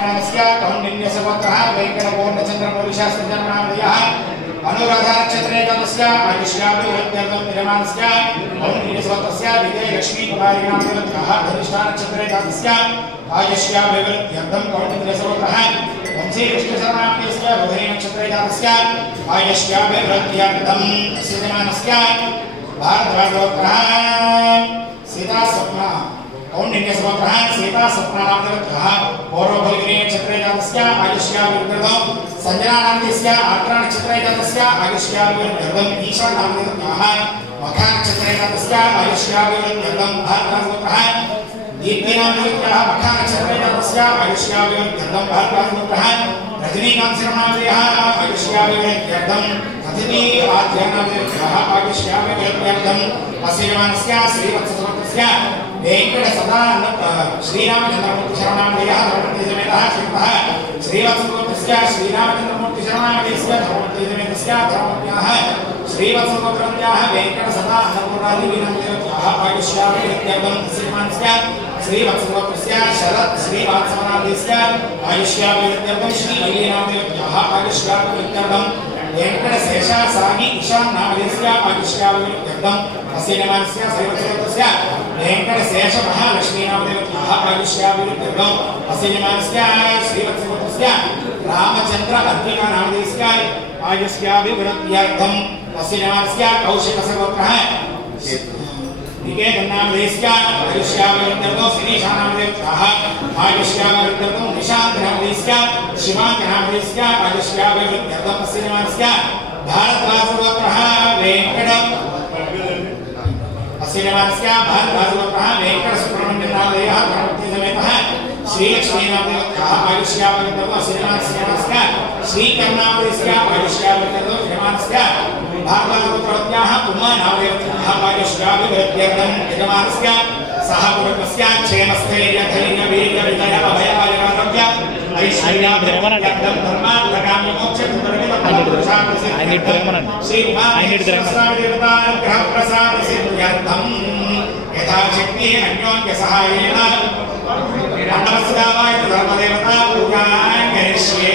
वंशीयमानस्य कौण्डिन्यसपुत्रः वेङ्कटपूर्णचन्द्रमौलिशास्त्रजन्मनामधेयः अनुराधानक्षत्रे जातस्य आयुष्याभिवृद्ध्यर्थं विद्यमानस्य कौण्डिन्यसपुत्रस्य विजयलक्ष्मीकुमारीनामधेयः धनिष्ठानक्षत्रे जातस्य आयुष्याभिवृद्ध्यर्थं कौण्डिन्यसपुत्रः वंशीकृष्णशर्माप्यस्य रोहिणीनक्षत्रे जातस्य आयुष्याभिवृद्ध्यर्थं विद्यमानस्य भारद्वाजगोत्रः सीतास्वप्ना कौण्डिन्यसपुत्रः सीतास्वप्नानामधेयः पूर्वफल्गुनीनक्षत्रे जातस्य आयुष्याभिवृद्ध्यर्थं संजनानामधेयस्य आर्द्रानक्षत्रे जातस्य आयुष्याभिवृद्ध्यर्थं ईशानामधेयः मखानक्षत्रे जातस्य आयुष्याभिवृद्ध्यर्थं भारद्वाजगोत्रः दीप्तिनामधेयः मखानक्षत्रे जातस्य आयुष्याभिवृद्ध्यर्थं भारद्वाजगोत्रः रजनीकान्तशर्मानामधेयः आयुष्याभिवृद्ध्यर्थं अतिथि आद्यानामधेयः आयुष्याभिवृद्ध्यर्थं वसीयमानस्य श्रीवत्ससुपुत्रस्य वेङ्कटसदा श्रीरामचन्द्रमूर्तिशर्मानामधेयः धर्मपत्नीसमेतः श्रीमतः श्रीवत्ससुपुत्रस्य श्रीरामचन्द्रमूर्तिशर्मानामधेयस्य धर्मपत्नीसमेतस्य धर्मपत्न्याः श्रीवत्ससुपुत्रत्याः वेङ्कटसदा अन्नपूर्णादेवीनामधेयः आयुष्याभिवृद्ध्यर्थं वसीयमानस्य श्रीवत्ससुपुत्रस्य शरत् श्रीवात्सवनामधेयस्य आयुष्याभिवृद्ध्यर्थं श्रीवल्लीनामधेयः आयुष्याभिवृद्ध्यर्थं वेङ्कटशेषासागी ईशान्नामधेयस्य आयुष्याभिवृद्ध्यर्थं वसीयमानस्य श्रीवत्ससुपुत्रस्य वेङ्कटशेषमहालक्ष्मीनामधेयः आयुष्याभिवृद्ध्यर्थं वसीयमानस्य श्रीवत्ससुपुत्रस्य रामचन्द्र अर्पिकानामधेयस्य आयुष्याभिवृद्ध्यर्थं वसीयमानस्य कौशिकसगोत्रः निकेतनामधेयस्य आयुष्याभिवृद्ध्यर्थं शिरीषानामधेयः आयुष्याभिवृद्ध्यर्थं निशान्तनामधेयस्य शिवाङ्कनामधेयस्य आयुष्याभिवृद्ध्यर्थं वसीयमानस्य भारद्वाजगोत्रः वसीयमानस्य भारद्वाजगोत्रः वेङ्कटसुब्रह्मण्यनामधेयः धर्मपत्नीसमेतः श्रीलक्ष्मीनामधेयः आयुष्याभिवृद्ध्यर्थं वसीयमानस्य श्रीकर्णामधेयस्य आयुष्याभिवृद्ध्यर्थं वसीयमानस्य भारद्वाजगोत्रत्याः उमानामधेयः आयुष्याभिवृद्ध्यर्थं यजमानस्य सह कुटुम्बस्य क्षेमस्थैर्यधैर्यवीर्यविजय अभयायोगारोग्य ऐश्वर्याभिवृद्ध्यर्थं श्रीदेवतानुग्रहप्रसादसिद्ध्यर्थं यथाशक्ति अन्योन्यसहायेन मण्डपस्यावाय धर्मदेवता पूजां करिष्ये।